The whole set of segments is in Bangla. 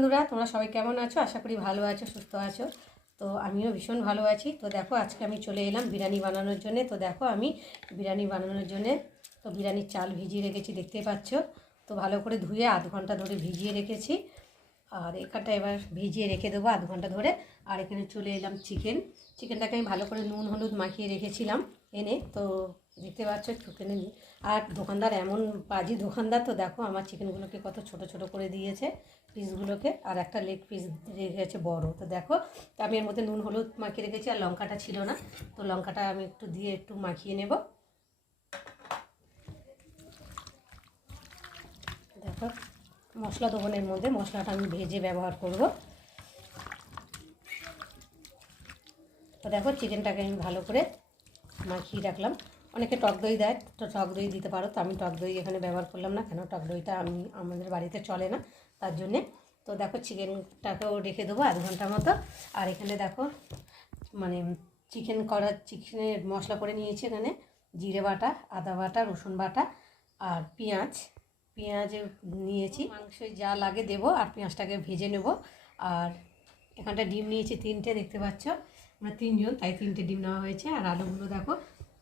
বন্ধুরা, তোমরা সবাই কেমন আছো? আশা করি ভালো আছো, সুস্থ আছো। তো আমিও ভীষণ ভালো আছি। তো দেখো, আজকে আমি চলে এলাম বিরিয়ানি বানানোর জন্য। তো দেখো, আমি বিরিয়ানি বানানোর জন্য তো বিরিয়ানির চাল ভিজিয়ে রেখেছি, দেখতেই পাচ্ছ। তো ভালো করে ধুয়ে আধ ঘন্টা ধরে ভিজিয়ে রেখেছি। আর এখানটা এবার ভিজিয়ে রেখে দেবো আধ ঘন্টা ধরে। আর এখানে চলে এলাম চিকেনটাকে আমি ভালো করে নুন হলুদ মাখিয়ে রেখেছিলাম এনে। তো দেখতে পাচ্ছ চিকেনে। আর দোকানদার এমন বাজি দোকানদার, তো দেখো আমার চিকেনগুলোকে কত ছোট ছোট করে দিয়েছে পিসগুলোকে। আর একটা লেগ পিস রেখেছে বড়। তো দেখো, আমি এর মধ্যে নুন হলুদ মাখিয়ে রেখেছি। আর লঙ্কাটা ছিল না, তো লঙ্কাটা আমি একটু দিয়ে একটু মাখিয়ে নেব। দেখো, মশলা দোকানের মধ্যে মশলাটা আমি ভেজে ব্যবহার করব। তো দেখো, চিকেনটাকে আমি ভালো করে মাখিয়ে রাখলাম। অনেকে টক দই দেয়, তো টক দই দিতে পারো। তো আমি টক দই এখানে ব্যবহার করলাম না, কেন টক দইটা আমাদের বাড়িতে চলে না, তার জন্যে। তো দেখো, চিকেনটাকেও রেখে দেবো আধ ঘন্টার মতো। আর এখানে দেখো, মানে চিকেনের মশলা করে নিয়েছি। এখানে জিরে বাটা, আদা বাটা, রসুন বাটা আর পেঁয়াজ নিয়েছি। মাংসে যা লাগে দেবো। আর পেঁয়াজটাকে ভেজে নেব। আর এখানটা ডিম নিয়েছি 3টে, দেখতে পাচ্ছ। আমরা 3জন, তাই 3টে ডিম নেওয়া হয়েছে। আর আলুগুলো দেখো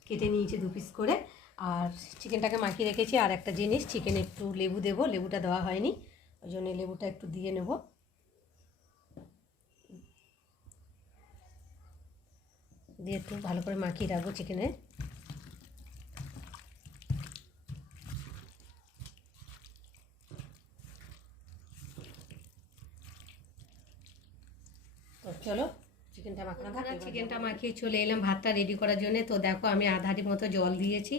কেটে নিয়েছি 2 পিস করে। আর চিকেনটাকে মাখিয়ে রেখেছি। আর একটা জিনিস, চিকেনে একটু লেবু দেবো, লেবুটা দেওয়া হয়নি, ওই জন্য লেবুটা একটু দিয়ে নেব। দিয়ে একটু ভালো করে মাখিয়ে রাখবো চিকেনে। তো চলো, চিকেনটা মাখিয়ে চলে এলাম ভাতটা রেডি করার জন্য। তো দেখো, আমি আধা হাঁড়ির মতো জল দিয়েছি।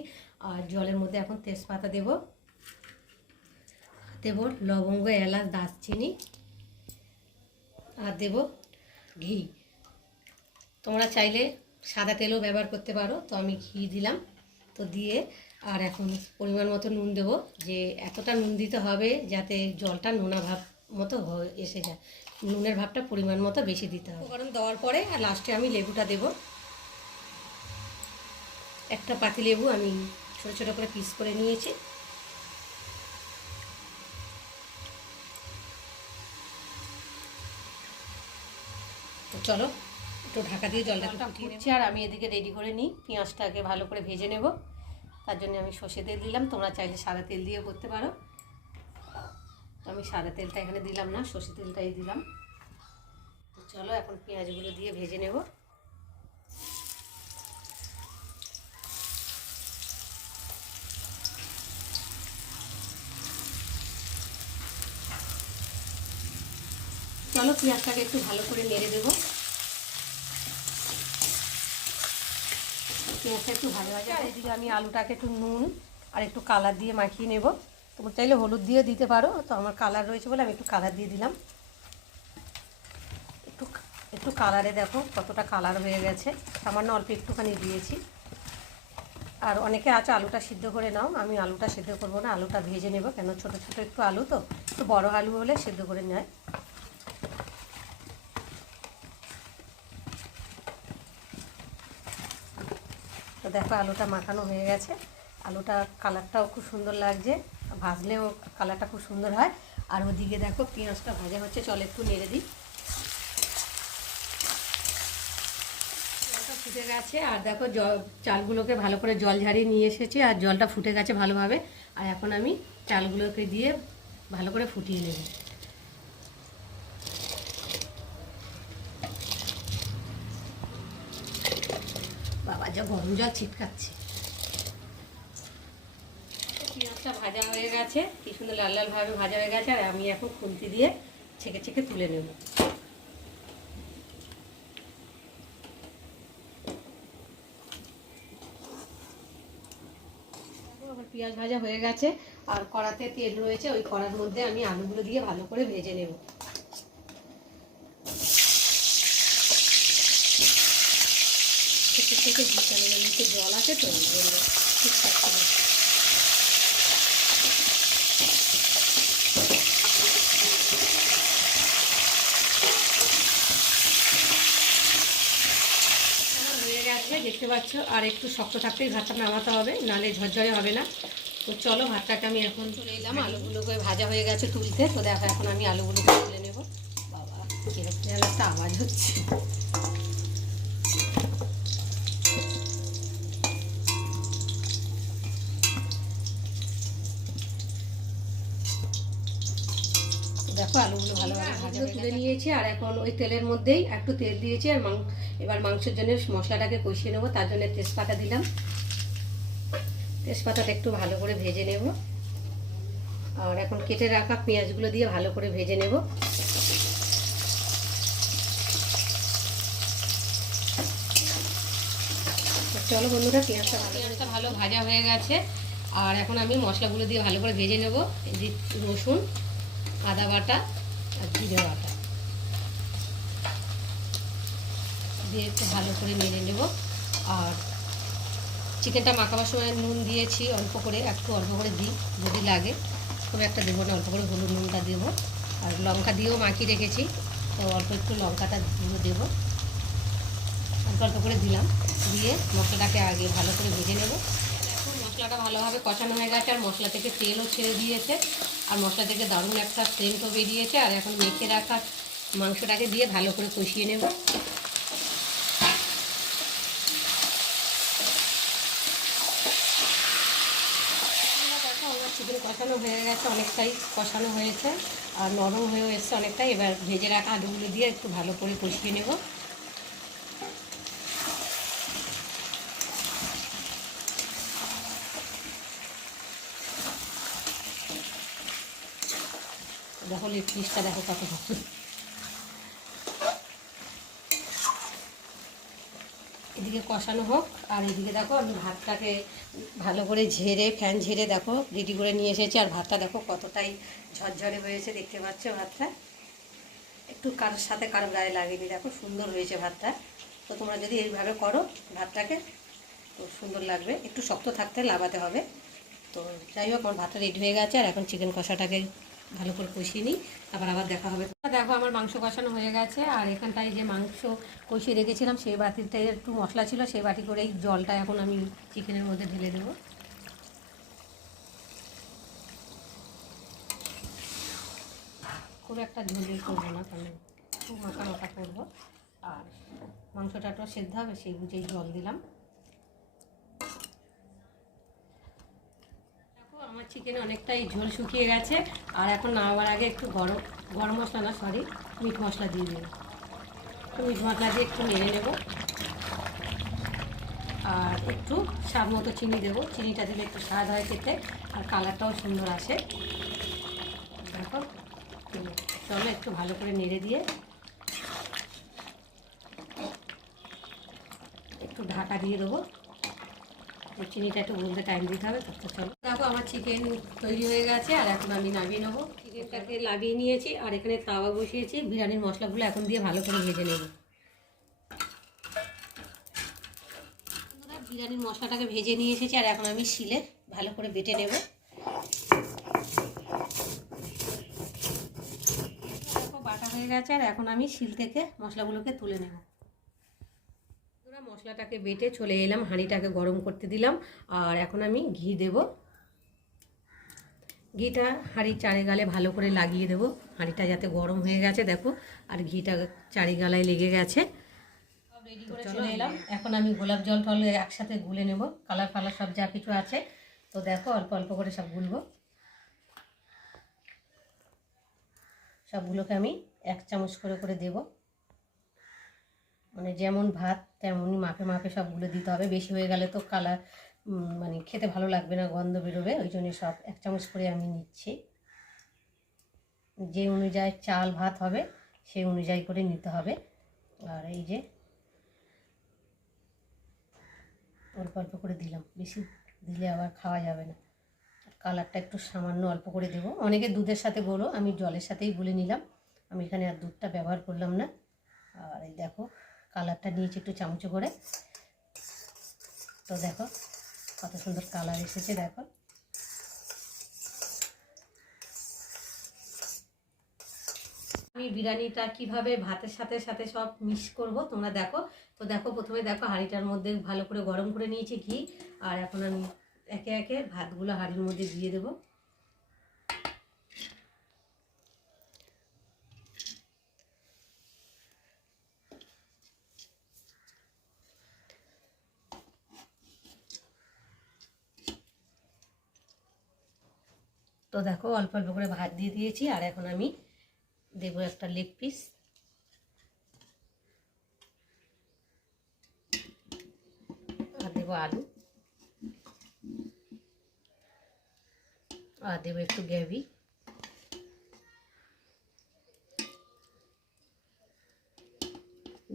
আর জলের মধ্যে এখন তেজপাতা দেবো লবঙ্গ, এলাচ, দারচিনি আর দেব ঘি। তোমরা চাইলে সাদা তেলও ব্যবহার করতে পারো, তো আমি ঘি দিলাম। তো দিয়ে আর এখন পরিমাণ মতো নুন দেবো। যে এতটা নুন দিতে হবে যাতে জলটা নোনা ভাব মতো এসে যায়। নুনের ভাবটা পরিমাণ মতো বেশি দিতে হবে। উপকরণ দেওয়ার পরে আর লাস্টে আমি লেবুটা দেব। একটা পাতি লেবু আমি ছোটো ছোটো করে পিস করে নিয়েছি। তো চলো, একটু ঢাকা দিয়ে জলটা ফুটছে। আর আমি এদিকে রেডি করে নিই, পেঁয়াজটাকে ভালো করে ভেজে নেব। তার জন্য আমি সর্ষে তেল দিলাম, তোমরা চাইলে সাদা তেল দিয়েও করতে পারো। তো আমি সাদা তেলটা এখানে দিলাম না, সর্ষে তেলটাই দিলাম। তো চলো, এখন পেঁয়াজগুলো দিয়ে ভেজে নেব। চলো, পেঁয়াজটাকে একটু ভালো করে নেড়ে দেবো। পেঁয়াজটা একটু ভাজা ভাজা। আর এদিকে আমি আলুটাকে একটু নুন আর একটু কালার দিয়ে মাখিয়ে নেব। তোমরা চাইলে হলুদ দিয়ে দিতে পারো, তো আমার কালার রয়েছে বলে আমি একটু কালার দিয়ে দিলাম। একটু কালারে দেখো কতটা কালার হয়ে গেছে, সামান্য অল্প একটুখানি দিয়েছি। আর অনেকে আছে আলুটা সিদ্ধ করে নাও, আমি আলুটা সিদ্ধ করব না, আলুটা ভেজে নেব। কেন ছোটো ছোটো একটু আলু, তো একটু বড় আলু হলে সিদ্ধ করে নেয়। তো দেখো, আলুটা মাখানো হয়ে গেছে। আলুটা কালারটাও খুব সুন্দর লাগছে, ভাজলেও কালারটা খুব সুন্দর হয়। আর ওদিকে দেখো পেঁয়াজটা ভাজা হচ্ছে, চল একটু নেড়ে দিই। জলটা ফুটে গেছে। আর দেখো, চালগুলোকে ভালো করে জল ঝারিয়ে নিয়ে এসেছি, আর জলটা ফুটে গেছে ভালোভাবে। আর এখন আমি চালগুলোকে দিয়ে ভালো করে ফুটিয়ে নেব। বাবা, যা গরম জল ছিটকাচ্ছে। পেঁয়াজটা ভাজা হয়ে গেছে, কি সুন্দর লাল লালভাবে ভাজা হয়ে গেছে। আর আমি এখন খুন্তি দিয়ে ছেঁকে ছেঁকে তুলে নেব। আমার পেঁয়াজ ভাজা হয়ে গেছে। আর কড়াতে তেল রয়েছে, ওই কড়ার মধ্যে আমি আলুগুলো দিয়ে ভালো করে ভেজে নেব। থেকে নিচে জল আছে, তো ঠিকঠাক করে হয়ে গেছে, দেখতে পাচ্ছ। আর একটু শক্ত থাকতেই ভাতটা নামাতে হবে, নাহলে ঝরঝরে হবে না। তো চলো, ভাতটাকে আমি এখন চলে এলাম। আলুগুলোকে ভাজা হয়ে গেছে তুলতে। তো দেখো, এখন আমি আলুগুলোকে তুলে নেব। এরকম একটা আওয়াজ হচ্ছে। দেখো আলুগুলো ভালোভাবে ভাজা তুলে নিয়েছি, আর এখন ওই তেলের মধ্যেই একটু তেল দিয়েছি, আর এবার মাংসের জন্য মশলাটাকে কষিয়ে নেবো। তার জন্য তেজপাতা দিলাম, তেজপাতাটা একটু ভালো করে ভেজে নেব। আর এখন কেটে রাখা পেঁয়াজগুলো দিয়ে ভালো করে ভেজে নেব। চলো বন্ধুরা, পেঁয়াজটা ভালো ভাজা হয়ে গেছে, আর এখন আমি মশলাগুলো দিয়ে ভালো করে ভেজে নেব। এই যে রসুন, আদা বাটা আর জিরে বাটা দিয়ে একটু ভালো করে নেড়ে নেব। আর চিকেনটা মাখাবার সময় নুন দিয়েছি অল্প করে, একটু অল্প করে দিই, যদি লাগে, খুব একটা দেবো না, অল্প করে হলুদ নুনটা দেবো। আর লঙ্কা দিয়েও মাখিয়ে রেখেছি, তো অল্প একটু লঙ্কাটা দেবো, অল্প অল্প করে দিলাম। দিয়ে মশলাটাকে আগে ভালো করে ভেজে নেব। দেখো মশলাটা ভালোভাবে কষানো হয়ে গেছে, আর মশলা থেকে তেলও ছেড়ে দিয়েছে, আর মশলা থেকে দারুণ একটা সেন্টও বেরিয়েছে। আর এখন মেখে রাখা মাংসটাকে দিয়ে ভালো করে কষিয়ে নেব। দেখো আমার চিকেন কষানো হয়ে গেছে, অনেকটাই কষানো হয়েছে, আর নরম হয়েও এসছে অনেকটাই। এবার ভেজে রাখা আলুগুলো দিয়ে একটু ভালো করে কষিয়ে নেব। দেখো লেগ পিসটা দেখো কত ভালো, এদিকে কষানো হোক, আর এদিকে দেখো আমি ভাতটাকে ভালো করে ঝেড়ে ফ্যান ঝেড়ে দেখো রেডি করে নিয়ে এসেছি। আর ভাতটা দেখো কতটাই ঝরঝরে হয়েছে, দেখতে পাচ্ছ ভাতটা একটু কারোর সাথে কারোর গায়ে লাগেনি, দেখো সুন্দর হয়েছে ভাতটা। তো তোমরা যদি এইভাবে করো ভাতটাকে, তো সুন্দর লাগবে। একটু শক্ত থাকতে লাগাতে হবে। তো যাই হোক, আমার ভাতটা রেডি হয়ে গেছে, আর এখন চিকেন কষাটাকে ভালো করে কষিয়ে নিই, আবার দেখা হবে। দেখো আমার মাংস কষানো হয়ে গেছে, আর এখানটায় যে মাংস কষিয়ে রেখেছিলাম সেই বাটিতে একটু মশলা ছিল, সেই বাটি করেই জলটা এখন আমি চিকেনের মধ্যে ঢেলে দেবো। খুব একটা ঝোল করবো না, কারণ খুব মাখা মাখা করবো, আর মাংসটাও সেদ্ধ হবে, সেই বুঝেই জল দিলাম। আমার চিকেন অনেকটাই ঝোল শুকিয়ে গেছে, আর এখন নামাবার আগে একটু গরম মশলা না, সরি, মিট মশলা দিয়ে দেবো। মিট মশলা দিয়ে একটু নেড়ে নেব, আর একটু স্বাদ মতো চিনি দেবো। চিনিটা দিলে একটু স্বাদ হয় খেতে, আর কালারটাও সুন্দর আসে। দেখো চলো একটু ভালো করে নেড়ে দিয়ে একটু ঢাকা দিয়ে দেবো। চিনিটা একটু গলতে টাইম দিতে হবে। তো চলো দেখো আমার চিকেন তৈরি হয়ে গেছে, আর এখন আমি নামিয়ে নেবো। চিকেনটাকে লাগিয়ে নিয়েছি, আর এখানে তাওয়া বসিয়েছি। বিরিয়ানির মশলাগুলো এখন দিয়ে ভালো করে ভেজে নেব। বিরিয়ানির মশলাটাকে ভেজে নিয়ে এসেছি, আর এখন আমি শিলে ভালো করে বেটে নেব। দেখো বাটা হয়ে গেছে, আর এখন আমি শিল থেকে মশলাগুলোকে তুলে নেব। মশলাটাকে বেটে চলে এলাম, হাঁড়িটাকে গরম করতে দিলাম, আর এখন আমি ঘি দেব। ঘিটা হাঁড়ির চারিগালে ভালো করে লাগিয়ে দেবো। হাঁড়িটা যাতে গরম হয়ে গেছে দেখো, আর ঘিটা চারিগালায় লেগে গেছে। সব রেডি করে চলে এলাম। এখন আমি গোলাপ জল টল একসাথে গুলে নেব, কালার ফালার সব যা কিছু আছে। তো দেখো অল্প অল্প করে সব গুলবো। সবগুলোকে আমি 1 চামচ করে করে দেব, মানে যেমন ভাত তেমনই মাপে মাপে সবগুলো দিতে হবে। বেশি হয়ে গেলে তো কালার মানে খেতে ভালো লাগবে না, গন্ধ বেরোবে। ওই জন্য সব 1 চামচ করে আমি নিচ্ছি। যে অনুযায়ী চাল ভাত হবে সেই অনুযায়ী করে নিতে হবে। আর এই যে অল্প অল্প করে দিলাম, বেশি দিলে আবার খাওয়া যাবে না। কালারটা একটু সামান্য অল্প করে দেব। অনেকে দুধের সাথে গোলো, আমি জলের সাথেই গুলে নিলাম। আমি এখানে আর দুধটা ব্যবহার করলাম না। আর এই দেখো কালারটা নিয়েছি একটু চামচে করে। তো দেখো কত সুন্দর কালার এসেছে। দেখো আমি বিরিয়ানিটা কিভাবে ভাতের সাথে সাথে সব মিক্স করব তোমরা দেখো। তো দেখো প্রথমে দেখো হাঁড়িটার মধ্যে ভালো করে গরম করে নিয়েছি ঘি, আর এখন আমি একে একে ভাতগুলো হাঁড়ির মধ্যে দিয়ে দেবো। তো দেখো অল্প অল্প করে ভাত দিয়ে দিয়েছি, আর এখন আমি দেবো একটা লেগ পিস, আর দেবো আলু, আর দেবো একটু গ্রেভি,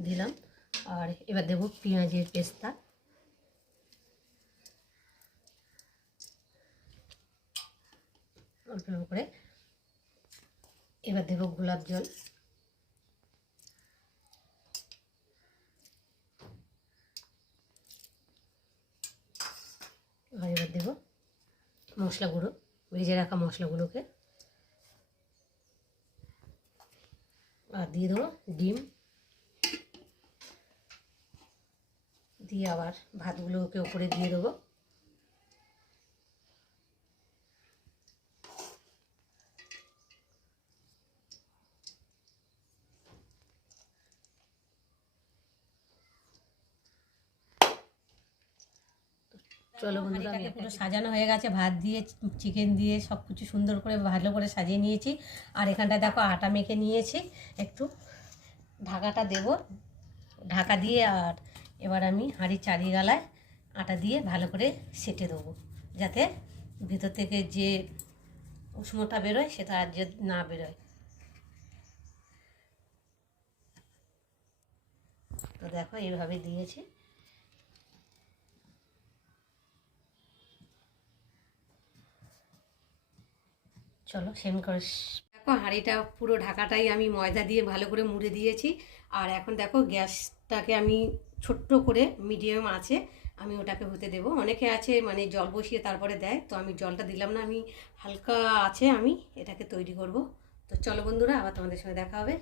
দিলাম। আর এবার দেবো পেঁয়াজের পেস্তা, অল্প অল্প করে। এবার দেবো গোলাপ জল, আর এবার দেবো মশলা গুঁড়ো, ভেজে রাখা মশলাগুলোকে, আর দিয়ে দেবো ডিম, দিয়ে আবার ভাতগুলোকে উপরে দিয়ে দেবো। চলো বন্ধুরা, পুরো সাজানো হয়ে গেছে, ভাত দিয়ে চিকেন দিয়ে সব কিছু সুন্দর করে ভালো করে সাজিয়ে নিয়েছি। আর এখানটায় দেখো আটা মেখে নিয়েছি, একটু ঢাকাটা দেব, ঢাকা দিয়ে। আর এবার আমি হাঁড়ির চারিগালায় আটা দিয়ে ভালো করে সেটে দেবো, যাতে ভিতর থেকে যে উষ্ণতা বেরোয় সেটা আর যে না বেরোয়। তো দেখো এইভাবে দিয়েছি। চলো সেম করে। দেখো হাঁড়িটা পুরো ঢাকাটাই আমি ময়দা দিয়ে ভালো করে মুড়ে দিয়েছি। আর এখন দেখো গ্যাসটাকে আমি ছোট্ট করে মিডিয়াম আছে আমি ওটাকে হতে দেবো। অনেকে আছে মানে জল বসিয়ে তারপরে দেয়, তো আমি জলটা দিলাম না, আমি হালকা আছে আমি এটাকে তৈরি করব। তো চলো বন্ধুরা, আবার তোমাদের সঙ্গে দেখা হবে।